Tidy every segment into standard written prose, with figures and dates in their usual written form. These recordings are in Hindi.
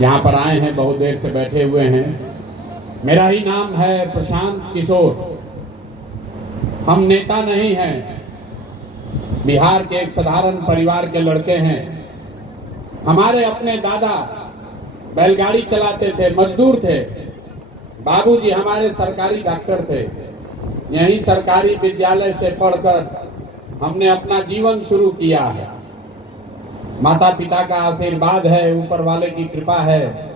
यहाँ पर आए हैं, बहुत देर से बैठे हुए हैं। मेरा ही नाम है प्रशांत किशोर। हम नेता नहीं हैं, बिहार के एक साधारण परिवार के लड़के हैं। हमारे अपने दादा बैलगाड़ी चलाते थे, मजदूर थे। बाबूजी हमारे सरकारी डॉक्टर थे। यहीं सरकारी विद्यालय से पढ़कर हमने अपना जीवन शुरू किया है। माता पिता का आशीर्वाद है, ऊपर वाले की कृपा है,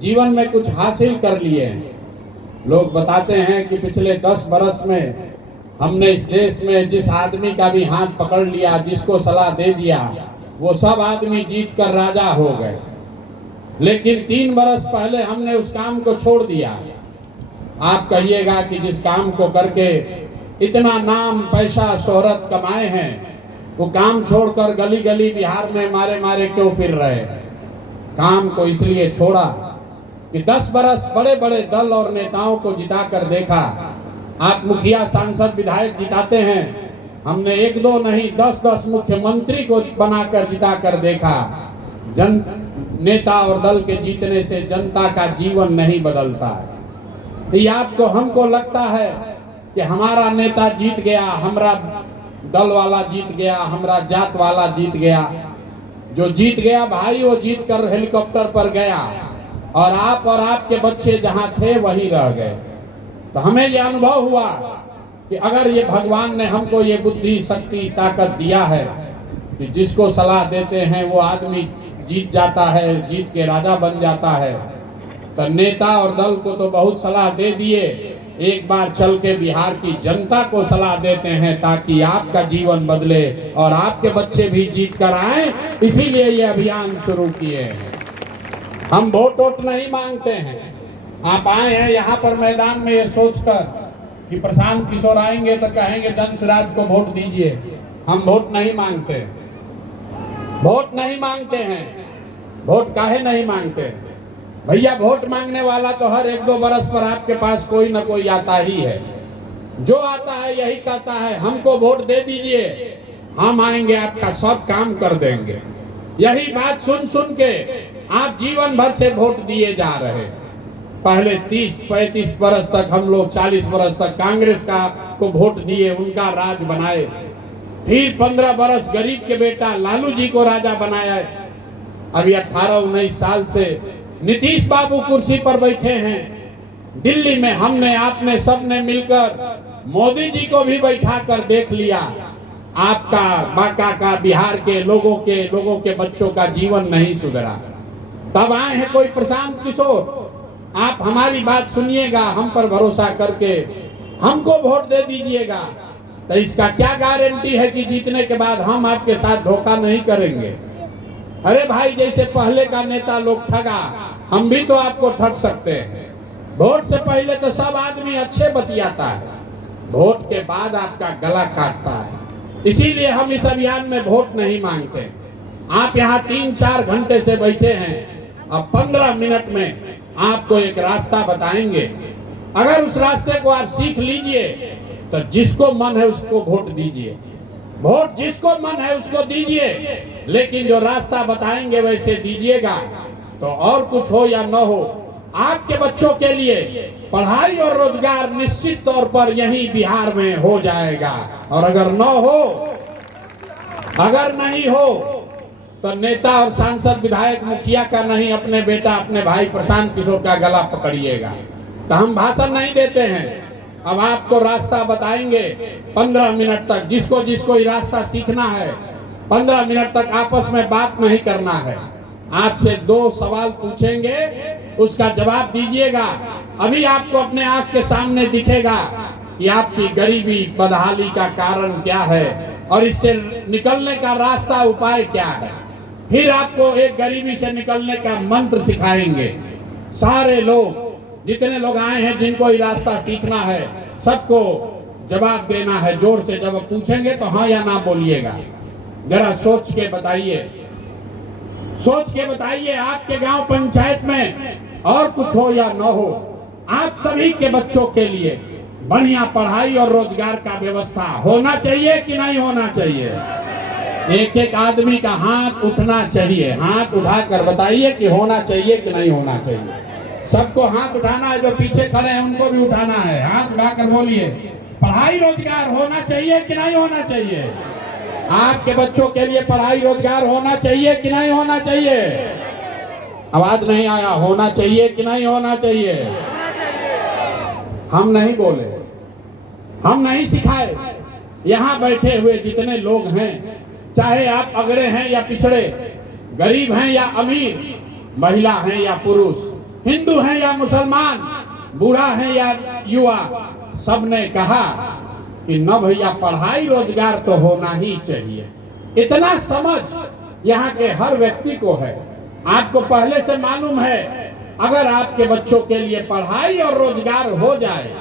जीवन में कुछ हासिल कर लिए हैं। लोग बताते हैं कि पिछले 10 बरस में हमने इस देश में जिस आदमी का भी हाथ पकड़ लिया, जिसको सलाह दे दिया, वो सब आदमी जीत कर राजा हो गए। लेकिन 3 बरस पहले हमने उस काम को छोड़ दिया। आप कहिएगा कि जिस काम को करके इतना नाम, पैसा, शोहरत कमाए हैं, वो काम छोड़कर गली गली बिहार में मारे मारे क्यों फिर रहे हैं? काम को इसलिए छोड़ा कि 10 बरस बड़े बड़े दल और नेताओं को जिता कर देखा। आप मुखिया, सांसद, विधायक जिताते हैं, हमने 1-2 नहीं 10-10 मुख्यमंत्री को बनाकर जिता कर देखा। नेता और दल के जीतने से जनता का जीवन नहीं बदलता है। ये आपको, हमको लगता है कि हमारा नेता जीत गया, हमारा दल वाला जीत गया, हमारा जात वाला जीत गया। जो जीत गया भाई, वो जीत कर हेलीकॉप्टर पर गया और आपके बच्चे जहां थे वहीं रह गए। तो हमें ये अनुभव हुआ कि अगर ये भगवान ने हमको ये बुद्धि, शक्ति, ताकत दिया है कि जिसको सलाह देते हैं वो आदमी जीत जाता है, जीत के राजा बन जाता है, तो नेता और दल को तो बहुत सलाह दे दिए, एक बार चल के बिहार की जनता को सलाह देते हैं ताकि आपका जीवन बदले और आपके बच्चे भी जीत कर आए। इसीलिए ये अभियान शुरू किए हैं। हम वोट नहीं मांगते हैं। आप आए हैं यहाँ पर मैदान में ये सोचकर कि प्रशांत किशोर आएंगे तो कहेंगे जन स्वराज को वोट दीजिए। हम वोट नहीं मांगते, वोट नहीं मांगते हैं। वोट काहे नहीं मांगते भैया? वोट मांगने वाला तो हर 1-2 बरस पर आपके पास कोई ना कोई आता ही है। जो आता है यही कहता है हमको वोट दे दीजिए, हम आएंगे, आपका सब काम कर देंगे। यही बात सुन सुन के आप जीवन भर से वोट दिए जा रहे। पहले 30-35 बरस तक हम लोग, 40 बरस तक कांग्रेस का को वोट दिए, उनका राज बनाए। फिर 15 बरस गरीब के बेटा लालू जी को राजा बनाया। अभी 18-19 साल से नीतीश बाबू कुर्सी पर बैठे हैं। दिल्ली में हमने, आपने, सबने मिलकर मोदी जी को भी बैठा कर देख लिया। आपका, बांका का, बिहार के लोगों के बच्चों का जीवन नहीं सुधरा। तब आए हैं कोई प्रशांत किशोर। आप हमारी बात सुनिएगा, हम पर भरोसा करके हमको वोट दे दीजिएगा। तो इसका क्या गारंटी है कि जीतने के बाद हम आपके साथ धोखा नहीं करेंगे? अरे भाई, जैसे पहले का नेता लोग ठगा, हम भी तो आपको ठग सकते हैं। वोट से पहले तो सब आदमी अच्छे बतियाता है, वोट के बाद आपका गला काटता है। इसीलिए हम इस अभियान में वोट नहीं मांगते। आप यहाँ 3-4 घंटे से बैठे हैं, अब 15 मिनट में आपको एक रास्ता बताएंगे। अगर उस रास्ते को आप सीख लीजिए तो जिसको मन है उसको वोट दीजिए। वोट जिसको मन है उसको दीजिए, लेकिन जो रास्ता बताएंगे वैसे दीजिएगा। तो और कुछ हो या न हो, आपके बच्चों के लिए पढ़ाई और रोजगार निश्चित तौर पर यहीं बिहार में हो जाएगा। और अगर न हो, अगर नहीं हो, तो नेता और सांसद, विधायक, मुखिया का नहीं, अपने बेटा, अपने भाई प्रशांत किशोर का गला पकड़िएगा। तो हम भाषण नहीं देते हैं, अब आपको रास्ता बताएंगे 15 मिनट तक। जिसको जिसको ये रास्ता सीखना है, 15 मिनट तक आपस में बात नहीं करना है। आपसे 2 सवाल पूछेंगे, उसका जवाब दीजिएगा। अभी आपको अपने आंख के सामने दिखेगा कि आपकी गरीबी, बदहाली का कारण क्या है और इससे निकलने का रास्ता, उपाय क्या है। फिर आपको एक गरीबी से निकलने का मंत्र सिखाएंगे। सारे लोग, जितने लोग आए हैं, जिनको ये रास्ता सीखना है, सबको जवाब देना है। जोर से जब पूछेंगे तो हाँ या ना बोलिएगा। जरा सोच के बताइए, सोच के बताइए। आपके गांव पंचायत में और कुछ हो या न हो, आप सभी के बच्चों के लिए बढ़िया पढ़ाई और रोजगार का व्यवस्था होना चाहिए कि नहीं होना चाहिए? एक एक आदमी का हाथ उठना चाहिए। हाथ उठाकर बताइए कि होना चाहिए कि नहीं होना चाहिए। सबको हाथ उठाना है, जो पीछे खड़े हैं उनको भी उठाना है। हाथ उठाकर बोलिए, पढ़ाई रोजगार होना चाहिए कि नहीं होना चाहिए? आपके बच्चों के लिए पढ़ाई रोजगार होना चाहिए कि नहीं होना चाहिए? आवाज नहीं आया। होना चाहिए कि नहीं होना चाहिए? हम नहीं बोले, हम नहीं सिखाए। यहाँ बैठे हुए जितने लोग हैं, चाहे आप अगड़े हैं या पिछड़े, गरीब हैं या अमीर, महिला हैं या पुरुष, हिंदू हैं या मुसलमान, बूढ़ा है या युवा, सबने कहा कि न भैया पढ़ाई रोजगार तो होना ही चाहिए। इतना समझ यहाँ के हर व्यक्ति को है। आपको पहले से मालूम है, अगर आपके बच्चों के लिए पढ़ाई और रोजगार हो जाए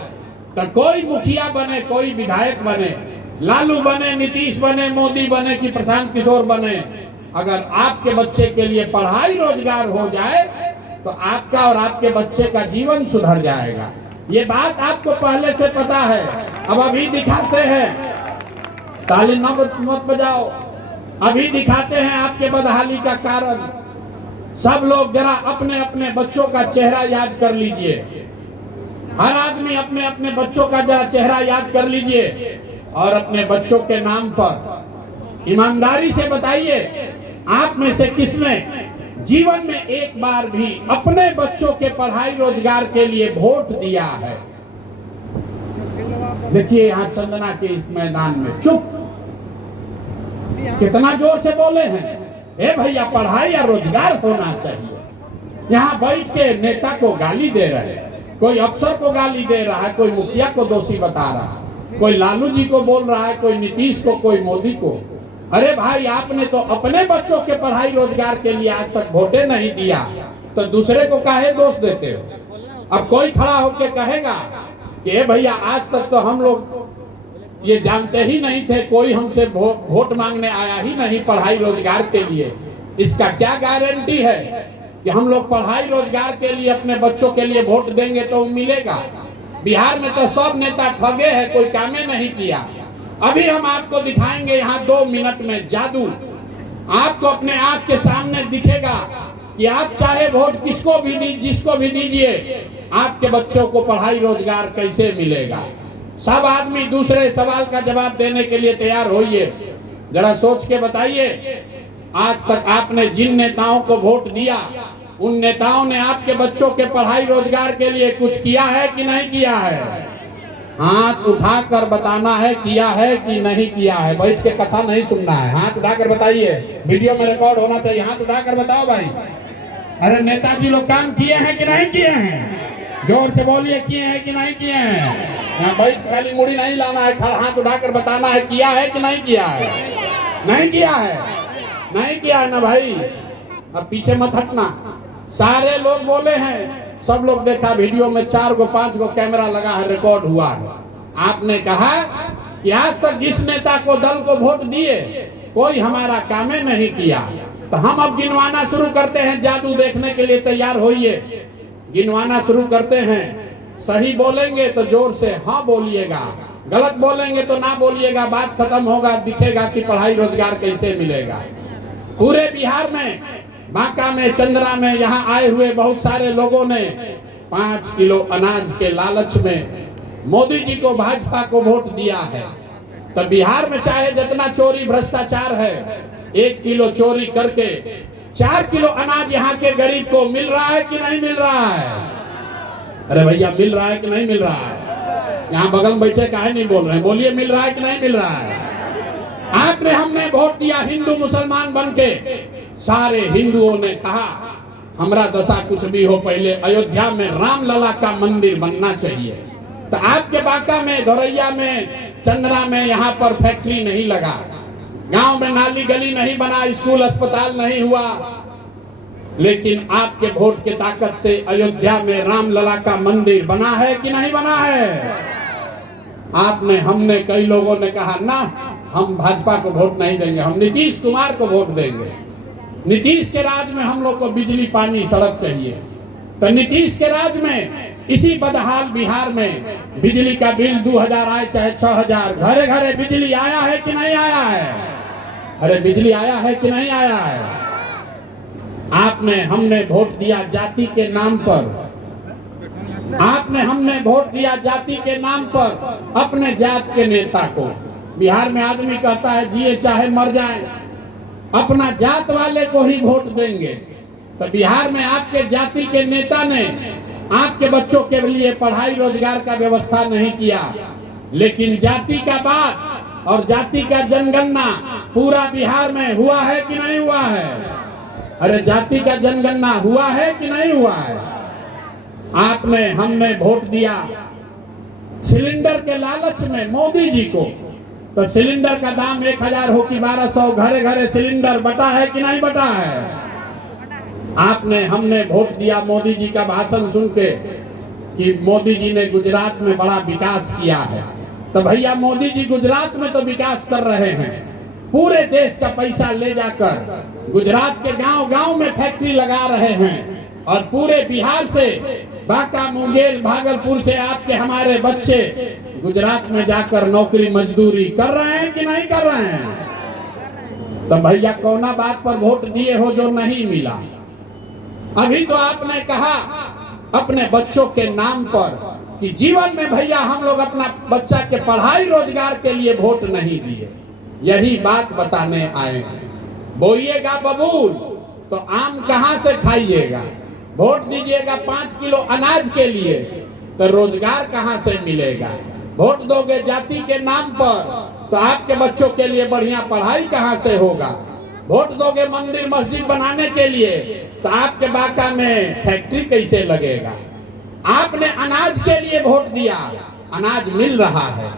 तो कोई मुखिया बने, कोई विधायक बने, लालू बने, नीतीश बने, मोदी बने कि प्रशांत किशोर बने, अगर आपके बच्चे के लिए पढ़ाई रोजगार हो जाए तो आपका और आपके बच्चे का जीवन सुधर जाएगा। ये बात आपको पहले से पता है। अब अभी दिखाते हैं, ताली मत बजाओ, अभी दिखाते हैं आपके बदहाली का कारण। सब लोग जरा अपने अपने बच्चों का चेहरा याद कर लीजिए। हर आदमी अपने अपने बच्चों का जरा चेहरा याद कर लीजिए और अपने बच्चों के नाम पर ईमानदारी से बताइए, आप में से किसने जीवन में एक बार भी अपने बच्चों के पढ़ाई रोजगार के लिए वोट दिया है? देखिए यहाँ चंदना के इस मैदान में चुप, कितना जोर से बोले हैं, ए भैया पढ़ाई या रोजगार होना चाहिए। यहाँ बैठ के नेता को गाली दे रहे हैं, कोई अफसर को गाली दे रहा है, कोई मुखिया को दोषी बता रहा है, कोई लालू जी को बोल रहा है, कोई नीतीश को, कोई मोदी को। अरे भाई, आपने तो अपने बच्चों के पढ़ाई रोजगार के लिए आज तक वोटे नहीं दिया, तो दूसरे को काहे दोष देते हो? अब कोई खड़ा होकर कहेगा कि भैया आज तक तो हम लोग ये जानते ही नहीं थे, कोई हमसे वोट मांगने आया ही नहीं पढ़ाई रोजगार के लिए। इसका क्या गारंटी है कि हम लोग पढ़ाई रोजगार के लिए अपने बच्चों के लिए वोट देंगे तो मिलेगा? बिहार में तो सब नेता ठगे हैं, कोई काम नहीं किया। अभी हम आपको दिखाएंगे यहाँ 2 मिनट में जादू। आपको अपने आंख के सामने दिखेगा कि आप चाहे वोट किसको भी जिसको भी दीजिए, आपके बच्चों को पढ़ाई रोजगार कैसे मिलेगा। सब आदमी दूसरे सवाल का जवाब देने के लिए तैयार होइए। जरा सोच के बताइए, आज तक आपने जिन नेताओं को वोट दिया, उन नेताओं ने आपके बच्चों के पढ़ाई रोजगार के लिए कुछ किया है कि नहीं किया है? हाथ उठाकर बताना है, किया है कि नहीं किया है। बैठ के कथा नहीं सुनना है, हाथ उठाकर बताइए। वीडियो में रिकॉर्ड होना चाहिए, हाथ उठाकर बताओ भाई। अरे नेताजी लोग काम किए हैं कि नहीं किए हैं? जोर से बोलिए, किए हैं कि नहीं किए हैं? यहाँ बैठ खाली मुड़ी नहीं लाना है, खड़ा हाथ उठाकर बताना है, किया है कि नहीं किया है? नहीं किया है, नहीं किया है ना भाई। अब पीछे मत हटना। सारे लोग बोले हैं, सब लोग देखा वीडियो में, 4 गो 5 गो कैमरा लगा है, रिकॉर्ड हुआ है। आपने कहा कि आज तक जिस नेता को दल को वोट दिए कोई हमारा कामे नहीं किया। तो हम अब गिनवाना शुरू करते हैं, जादू देखने के लिए तैयार होइए। गिनवाना शुरू करते हैं। सही बोलेंगे तो जोर से हाँ बोलिएगा, गलत बोलेंगे तो ना बोलिएगा। बात खत्म होगा, दिखेगा कि पढ़ाई रोजगार कैसे मिलेगा। पूरे बिहार में, बांका में, चंद्रा में, यहाँ आए हुए बहुत सारे लोगों ने 5 किलो अनाज के लालच में मोदी जी को, भाजपा को वोट दिया है। तो बिहार में चाहे जितना चोरी भ्रष्टाचार है, 1 किलो चोरी करके 4 किलो अनाज यहाँ के गरीब को मिल रहा है कि नहीं मिल रहा है? अरे भैया मिल रहा है कि नहीं मिल रहा है? यहाँ बगल में बैठे काहे नहीं बोल रहे हैं? बोलिए, मिल रहा है कि नहीं मिल रहा है? आपने, हमने वोट दिया हिंदू मुसलमान बनके। सारे हिंदुओं ने कहा हमारा दशा कुछ भी हो, पहले अयोध्या में रामलला का मंदिर बनना चाहिए। तो आपके बांका में, धोरैया में, चंद्रा में यहाँ पर फैक्ट्री नहीं लगा, गांव में नाली गली नहीं बना, स्कूल अस्पताल नहीं हुआ, लेकिन आपके वोट की ताकत से अयोध्या में रामलला का मंदिर बना है कि नहीं बना है? आपने, हमने, कई लोगों ने कहा ना, हम भाजपा को वोट नहीं देंगे, हम नीतीश कुमार को वोट देंगे। नीतीश के राज में हम लोग को बिजली, पानी, सड़क चाहिए। तो नीतीश के राज में इसी बदहाल बिहार में बिजली का बिल 2000 आए चाहे 6000, घरे घरे बिजली आया है कि नहीं आया है? अरे बिजली आया है कि नहीं आया है? आपने हमने वोट दिया जाति के नाम पर, आपने हमने वोट दिया जाति के नाम पर अपने जात के नेता को। बिहार में आदमी कहता है जिए चाहे मर जाए अपना जात वाले को ही वोट देंगे। तो बिहार में आपके जाति के नेता ने आपके बच्चों के लिए पढ़ाई रोजगार का व्यवस्था नहीं किया, लेकिन जाति का बात और जाति का जनगणना पूरा बिहार में हुआ है कि नहीं हुआ है? अरे जाति का जनगणना हुआ है कि नहीं हुआ है? आपने हमने वोट दिया सिलेंडर के लालच में मोदी जी को, तो सिलेंडर का दाम 1000 हो कि 1200, घरे घरे सिलेंडर बटा है कि नहीं बटा है? आपने हमने वोट दिया मोदी जी का भाषण सुन के कि मोदी जी ने गुजरात में बड़ा विकास किया है। तो भैया मोदी जी गुजरात में तो विकास कर रहे हैं, पूरे देश का पैसा ले जाकर गुजरात के गांव गांव में फैक्ट्री लगा रहे हैं और पूरे बिहार से बांका, मुंगेर, भागलपुर से आपके हमारे बच्चे गुजरात में जाकर नौकरी मजदूरी कर रहे हैं कि नहीं कर रहे हैं? तो भैया कौना बात पर वोट दिए हो जो नहीं मिला? अभी तो आपने कहा अपने बच्चों के नाम पर कि जीवन में भैया हम लोग अपना बच्चा के पढ़ाई रोजगार के लिए वोट नहीं दिए। यही बात बताने आए हैं। बोइएगा बबूल तो आम कहां से खाइएगा? वोट दीजिएगा 5 किलो अनाज के लिए तो रोजगार कहां से मिलेगा? वोट दोगे जाति के नाम पर तो आपके बच्चों के लिए बढ़िया पढ़ाई कहां से होगा? वोट दोगे मंदिर मस्जिद बनाने के लिए तो आपके बांका में फैक्ट्री कैसे लगेगा? आपने अनाज के लिए वोट दिया, अनाज मिल रहा है।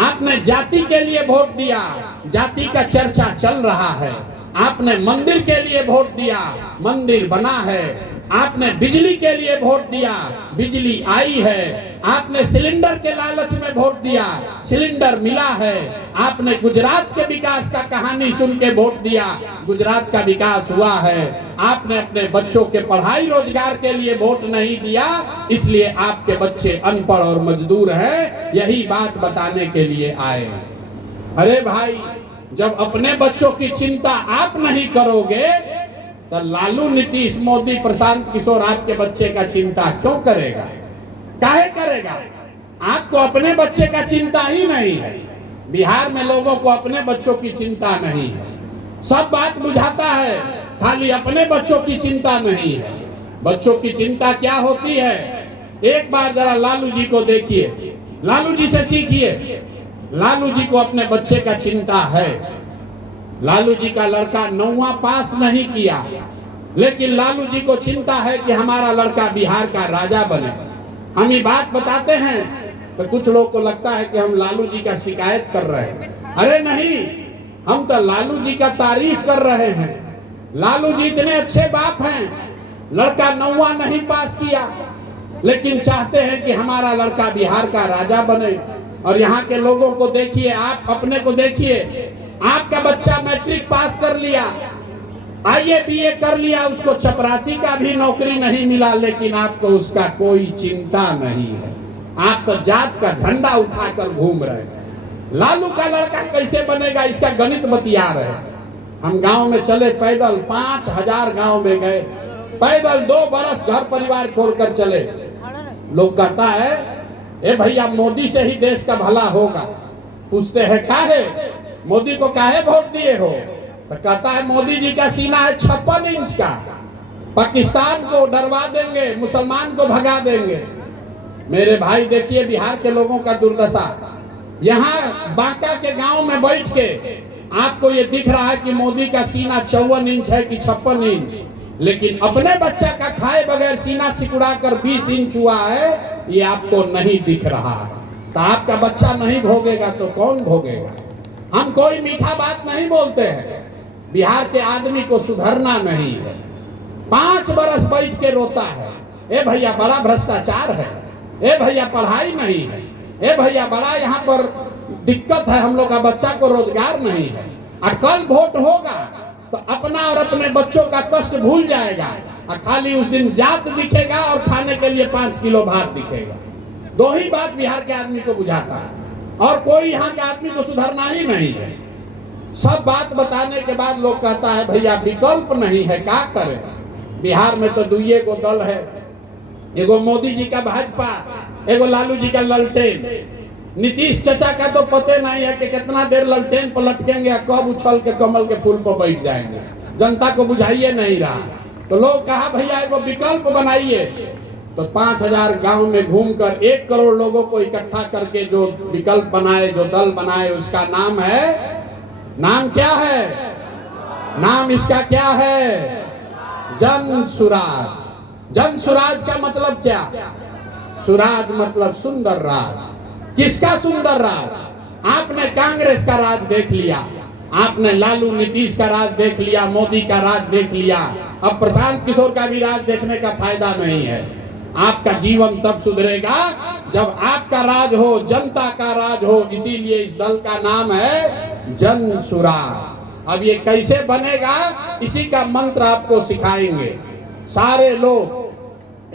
आपने जाति के लिए वोट दिया, जाति का चर्चा चल रहा है। आपने मंदिर के लिए वोट दिया, मंदिर बना है। आपने बिजली के लिए वोट दिया, बिजली आई है। आपने सिलेंडर के लालच में वोट दिया, सिलेंडर मिला है। आपने गुजरात के विकास का कहानी सुन के वोट दिया, गुजरात का विकास हुआ है। आपने अपने बच्चों के पढ़ाई रोजगार के लिए वोट नहीं दिया, इसलिए आपके बच्चे अनपढ़ और मजदूर हैं। यही बात बताने के लिए आए। अरे भाई, जब अपने बच्चों की चिंता आप नहीं करोगे तो लालू, नीतीश, मोदी, प्रशांत किशोर आपके बच्चे का चिंता क्यों करेगा? काहे करेगा? आपको अपने बच्चे का चिंता ही नहीं है। बिहार में लोगों को अपने बच्चों की चिंता नहीं है। सब बात बुझाता है, खाली अपने बच्चों की चिंता नहीं है। बच्चों की चिंता क्या होती है? एक बार जरा लालू जी को देखिए, लालू जी से सीखिए। लालू जी को अपने बच्चे का चिंता है। लालू जी का लड़का 9वां पास नहीं किया, लेकिन लालू जी को चिंता है कि हमारा लड़का बिहार का राजा बने। हम ये बात बताते हैं तो कुछ लोग को लगता है कि हम लालू जी का शिकायत कर रहे हैं। अरे नहीं, हम तो लालू जी का तारीफ कर रहे हैं। लालू जी इतने अच्छे बाप हैं, लड़का 9वां नहीं पास किया, लेकिन चाहते हैं कि हमारा लड़का बिहार का राजा बने। और यहाँ के लोगों को देखिए, आप अपने को देखिए। आपका बच्चा मैट्रिक पास कर लिया, आईए बीए कर लिया, उसको चपरासी का भी नौकरी नहीं मिला, लेकिन आपको उसका कोई चिंता नहीं है। आप तो जात का झंडा उठाकर घूम रहे हैं। लालू का लड़का कैसे बनेगा इसका गणित बतिया रहे। हम गांव में चले पैदल, 5000 गांव में गए पैदल, 2 बरस घर परिवार छोड़कर चले। लोग कहता है ए भैया मोदी से ही देश का भला होगा। पूछते हैं काहे? मोदी को काहे वोट दिए हो? तो कहता है मोदी जी का सीना है 56 इंच का, पाकिस्तान को डरवा देंगे, मुसलमान को भगा देंगे। मेरे भाई देखिए बिहार के लोगों का दुर्दशा। यहाँ बांका के गांव में बैठ के आपको ये दिख रहा है कि मोदी का सीना 54 इंच है कि 56 इंच, लेकिन अपने बच्चा का खाए बगैर सीना सिकुड़ा कर 20 इंच हुआ है, ये आपको नहीं दिख रहा है। तो आपका बच्चा नहीं भोगेगा तो कौन भोगेगा? हम कोई मीठा बात नहीं बोलते हैं। बिहार के आदमी को सुधरना नहीं है। 5 बरस बैठ के रोता है, ए भैया बड़ा भ्रष्टाचार है, ए भैया पढ़ाई नहीं है, ए भैया बड़ा यहाँ पर दिक्कत है, हम लोग का बच्चा को रोजगार नहीं है। और कल वोट होगा तो अपना और अपने बच्चों का कष्ट भूल जाएगा और खाली उस दिन जात दिखेगा और खाने के लिए 5 किलो भात दिखेगा। 2 ही बात बिहार के आदमी को बुझाता है और कोई यहाँ के आदमी को सुधरना ही नहीं है। सब बात बताने के बाद लोग कहता है भैया विकल्प नहीं है, क्या करें। बिहार में तो दुइये को दल है, एगो मोदी जी का भाजपा, एगो लालू जी का ललटेन। नीतीश चाचा का तो पते नहीं है कि कितना देर ललटेन पर लटकेंगे और कब उछल के कमल के फूल पर बैठ जाएंगे, जनता को बुझाइए नहीं रहा। तो लोग कहा भैया एगो विकल्प बनाइए। तो 5000 गांव में घूमकर 1 करोड़ लोगों को इकट्ठा करके जो विकल्प बनाए, जो दल बनाए, उसका नाम है, नाम क्या है, नाम इसका क्या है, जन सुराज। जन सुराज का मतलब क्या, सुराज मतलब सुंदर राज। किसका सुंदर राज? आपने कांग्रेस का राज देख लिया, आपने लालू नीतीश का राज देख लिया, मोदी का राज देख लिया, अब प्रशांत किशोर का भी राज देखने का फायदा नहीं है। आपका जीवन तब सुधरेगा जब आपका राज हो, जनता का राज हो। इसीलिए इस दल का नाम है जन सुराज। अब ये कैसे बनेगा, इसी का मंत्र आपको सिखाएंगे। सारे लोग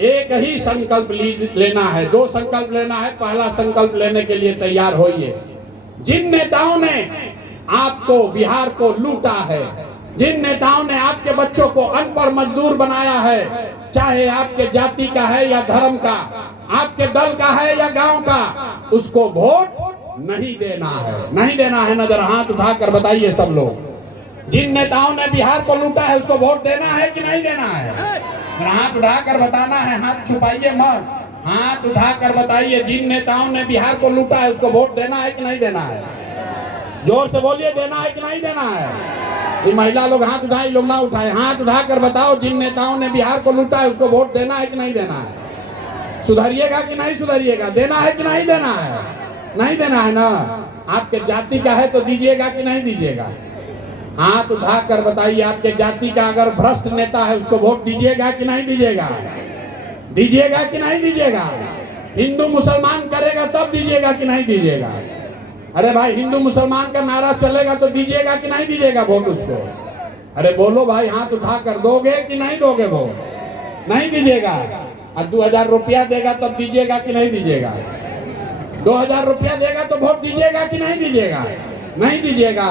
एक ही संकल्प लेना है, 2 संकल्प लेना है। पहला संकल्प लेने के लिए तैयार होइए। जिन नेताओं ने आपको, बिहार को लूटा है, जिन नेताओं ने आपके बच्चों को अनपढ़ मजदूर बनाया है, चाहे आपके जाति का है या धर्म का, आपके दल का है या गांव का, उसको वोट नहीं देना है, नहीं देना है। नजर हाथ उठाकर बताइए सब लोग, जिन नेताओं ने बिहार को लूटा है उसको वोट देना है कि नहीं देना है? हाथ उठाकर बताना है, हाथ छुपाइए मत, हाथ उठाकर बताइए। जिन नेताओं ने बिहार को लूटा है उसको वोट देना है कि नहीं देना है? जोर से बोलिए, देना है कि नहीं देना है? ये महिला लोग हाथ उठाए, लोग ना उठाए, हाथ उठाकर बताओ। जिन नेताओं ने बिहार को लूटा है उसको वोट देना है कि नहीं देना है? सुधरिएगा कि नहीं सुधरिएगा? देना है कि नहीं देना है? नहीं देना है ना। आपके जाति का है तो दीजिएगा कि नहीं दीजिएगा? हाथ उठाकर बताइए। आपके जाति का अगर भ्रष्ट नेता है उसको वोट दीजिएगा कि नहीं दीजिएगा? दीजिएगा कि नहीं दीजिएगा? हिंदू मुसलमान करेगा तब दीजिएगा कि नहीं दीजिएगा? अरे भाई, हिंदू मुसलमान का नारा चलेगा तो दीजिएगा कि नहीं दीजिएगा वोट उसको? अरे बोलो भाई, हाथ उठाकर दोगे कि नहीं दोगे वोट? नहीं दीजिएगा। और 2000 रुपया देगा तब दीजिएगा कि नहीं दीजिएगा? 2000 रुपया देगा तो वोट दीजिएगा कि नहीं दीजिएगा? नहीं दीजिएगा।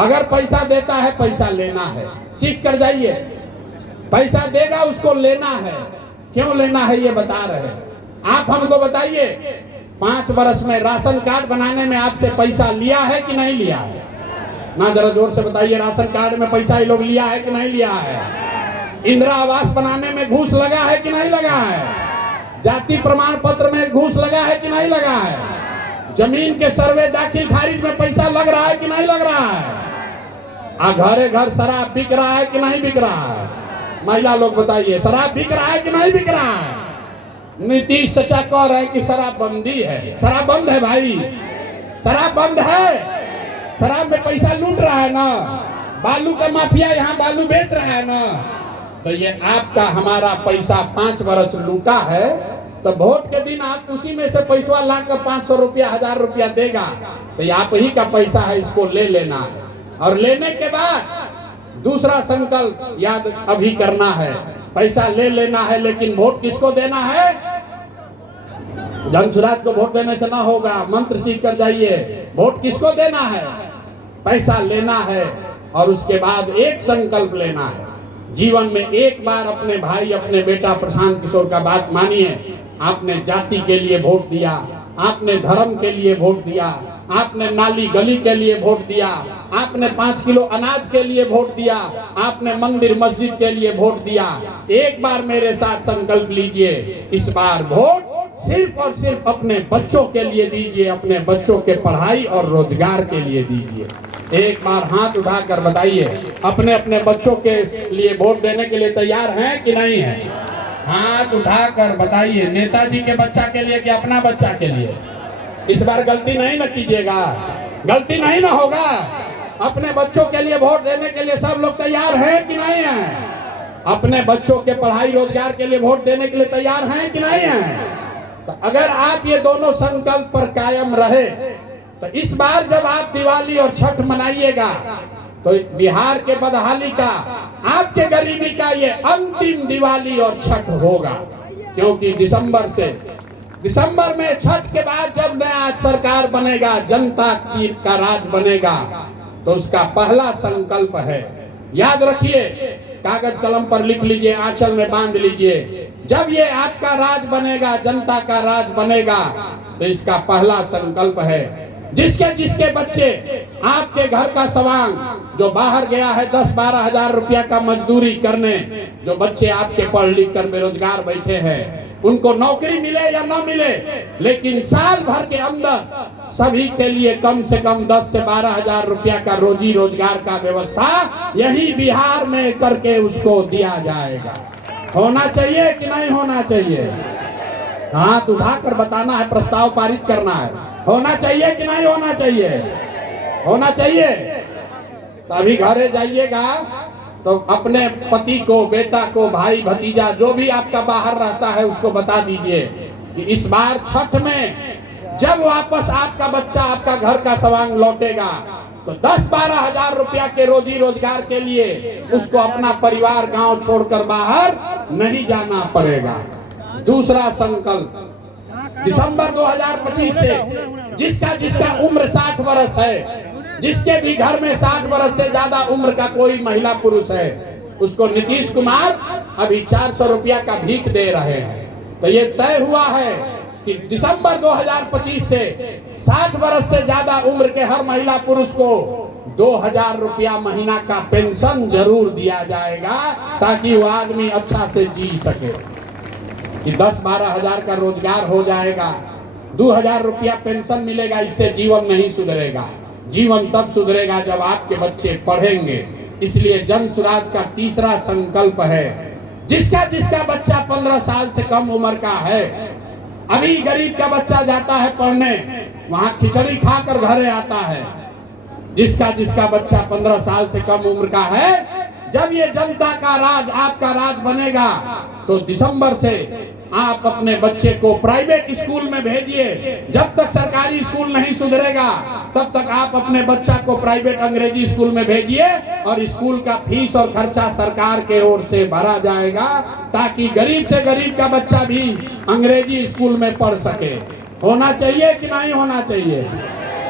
अगर पैसा देता है, पैसा लेना है, सीख कर जाइए। पैसा देगा उसको लेना है। क्यों लेना है ये बता रहे हैं। आप हमको बताइए, 5 वर्ष में राशन कार्ड बनाने में आपसे पैसा लिया है कि नहीं लिया है? ना जरा जोर से बताइए, राशन कार्ड में पैसा ये लोग लिया है कि नहीं लिया है? इंदिरा आवास बनाने में घूस लगा है कि नहीं लगा है? जाति प्रमाण पत्र में घूस लगा है कि नहीं लगा है? जमीन के सर्वे दाखिल खारिज में पैसा लग रहा है कि नहीं लग रहा है? घरे घर शराब बिक रहा है कि नहीं बिक रहा है? महिला लोग बताइए, शराब बिक रहा है कि नहीं बिक रहा है? नीतीश चाचा कह रहे हैं कि शराब बंदी है। शराब बंद है भाई, शराब बंद है। शराब में पैसा लूट रहा है ना, बालू का माफिया यहाँ बालू बेच रहा है ना। तो ये आपका हमारा पैसा 5 वर्ष लूटा है, तो वोट के दिन आप उसी में से पैसा लाकर 500 रुपया 1000 रुपया देगा, तो ये आप ही का पैसा है, इसको ले लेना है। और लेने के बाद दूसरा संकल्प याद अभी करना है। पैसा ले लेना है, लेकिन वोट किसको देना है? जन सुराज को वोट देने से ना होगा, मंत्र सीख कर जाइए। वोट किसको देना है? पैसा लेना है। और उसके बाद एक संकल्प लेना है, जीवन में एक बार अपने भाई, अपने बेटा प्रशांत किशोर का बात मानिए। आपने जाति के लिए वोट दिया, आपने धर्म के लिए वोट दिया, आपने नाली गली के लिए वोट दिया, आपने 5 किलो अनाज के लिए वोट दिया, आपने मंदिर मस्जिद के लिए वोट दिया। एक बार मेरे साथ संकल्प लीजिए, इस बार वोट सिर्फ और सिर्फ अपने बच्चों के लिए दीजिए, अपने बच्चों के पढ़ाई और रोजगार के लिए दीजिए। एक बार हाथ उठाकर बताइए, अपने अपने बच्चों के लिए वोट देने के लिए तैयार हैं कि नहीं है? हाथ उठाकर बताइए, नेताजी के बच्चा के लिए कि अपना बच्चा के लिए? इस बार गलती नहीं न कीजिएगा, गलती नहीं ना होगा। अपने बच्चों के लिए वोट देने के लिए सब लोग तैयार हैं कि नहीं हैं? अपने बच्चों के पढ़ाई रोजगार के लिए वोट देने के लिए तैयार हैं कि नहीं हैं? तो अगर आप ये दोनों संकल्प पर कायम रहे, तो इस बार जब आप दिवाली और छठ मनाइएगा, तो बिहार के बदहाली का, आपके गरीबी का ये अंतिम दिवाली और छठ होगा। क्योंकि दिसंबर में छठ के बाद जब नया सरकार बनेगा, जनता का राज बनेगा, तो उसका पहला संकल्प है, याद रखिए, कागज कलम पर लिख लीजिए, आंचल में बांध लीजिए, जब ये आपका राज बनेगा, जनता का राज बनेगा, तो इसका पहला संकल्प है, जिसके जिसके बच्चे आपके घर का सवांग जो बाहर गया है 10-12 हजार रुपया का मजदूरी करने, जो बच्चे आपके पढ़ लिख कर बेरोजगार बैठे हैं, उनको नौकरी मिले या ना मिले, लेकिन साल भर के अंदर सभी के लिए कम से कम 10 से 12 हजार रुपया का रोजी रोजगार का व्यवस्था यही बिहार में करके उसको दिया जाएगा। होना चाहिए कि नहीं होना चाहिए? हाथ उठाकर बताना है, प्रस्ताव पारित करना है। होना चाहिए कि नहीं होना चाहिए? होना चाहिए। तो अभी घरे जाइएगा तो अपने पति को, बेटा को, भाई भतीजा जो भी आपका बाहर रहता है उसको बता दीजिए कि इस बार छठ में जब वापस आपका बच्चा आपका घर का सवांग लौटेगा तो 10-12 हजार रुपया के रोजी रोजगार के लिए उसको अपना परिवार गांव छोड़कर बाहर नहीं जाना पड़ेगा। दूसरा संकल्प, दिसंबर 2025 से जिसका जिसका उम्र 60 वर्ष है, जिसके भी घर में 60 वर्ष से ज्यादा उम्र का कोई महिला पुरुष है, उसको नीतीश कुमार अभी 400 रुपया का भीख दे रहे हैं। तो ये तय हुआ है कि दिसंबर 2025 से 60 वर्ष से ज्यादा उम्र के हर महिला पुरुष को 2000 रुपया महीना का पेंशन जरूर दिया जाएगा, ताकि वो आदमी अच्छा से जी सके। कि 10-12 हजार का रोजगार हो जाएगा, 2000 रुपया पेंशन मिलेगा, इससे जीवन नहीं सुधरेगा। जीवन तब सुधरेगा जब आपके बच्चे पढ़ेंगे। इसलिए जन सुराज का तीसरा संकल्प है, जिसका जिसका बच्चा 15 साल से कम उम्र का है, अभी गरीब का बच्चा जाता है पढ़ने, वहां खिचड़ी खाकर घरे आता है, जिसका जिसका बच्चा 15 साल से कम उम्र का है, जब ये जनता का राज आपका राज बनेगा तो दिसंबर से आप अपने बच्चे को प्राइवेट स्कूल में भेजिए। जब तक सरकारी स्कूल नहीं सुधरेगा तब तक आप अपने बच्चा को प्राइवेट अंग्रेजी स्कूल में भेजिए, और स्कूल का फीस और खर्चा सरकार के ओर से भरा जाएगा, ताकि गरीब से गरीब का बच्चा भी अंग्रेजी स्कूल में पढ़ सके। होना चाहिए कि नहीं होना चाहिए?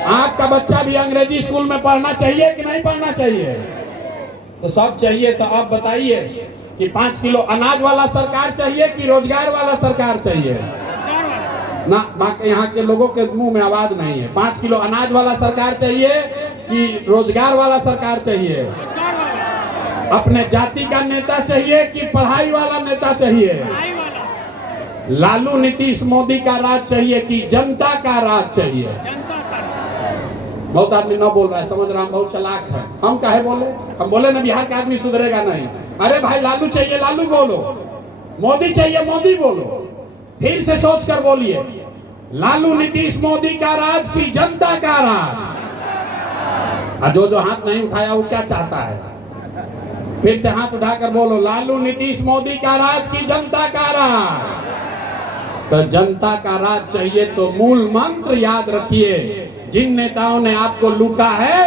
आपका बच्चा भी अंग्रेजी स्कूल में पढ़ना चाहिए कि नहीं पढ़ना चाहिए? तो सब चाहिए। तो आप बताइए कि 5 किलो अनाज वाला सरकार चाहिए कि रोजगार वाला सरकार चाहिए? ना, बाकी यहाँ के लोगों के मुंह में आवाज नहीं है। 5 किलो अनाज वाला सरकार चाहिए कि रोजगार वाला सरकार चाहिए? अपने जाति का नेता चाहिए कि पढ़ाई वाला नेता चाहिए? लालू नीतीश मोदी का राज चाहिए कि जनता का राज चाहिए? बहुत आदमी न बोल रहा है, समझ रहा हम बहुत चालाक है। हम काहे बोले? हम बोले ना बिहार का आदमी सुधरेगा नहीं। अरे भाई, लालू चाहिए लालू बोलो, मोदी चाहिए मोदी बोलो। फिर से सोच कर बोलिए, लालू नीतीश मोदी का राज की जनता का राज? जो हाथ नहीं उठाया वो क्या चाहता है? फिर से हाथ उठाकर बोलो, लालू नीतीश मोदी का राज की जनता का राज। तो जनता का राज चाहिए तो मूल मंत्र याद रखिए, जिन नेताओं ने आपको लूटा है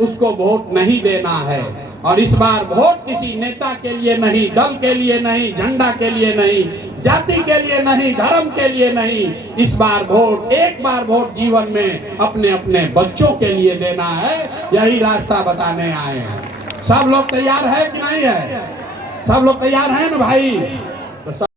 उसको वोट नहीं देना है। और इस बार वोट किसी नेता के लिए नहीं, दल के लिए नहीं, झंडा के लिए नहीं, जाति के लिए नहीं, धर्म के लिए नहीं। इस बार वोट, एक बार वोट जीवन में अपने अपने बच्चों के लिए देना है। यही रास्ता बताने आए हैं। सब लोग तैयार है कि नहीं है? सब लोग तैयार हैं ना भाई?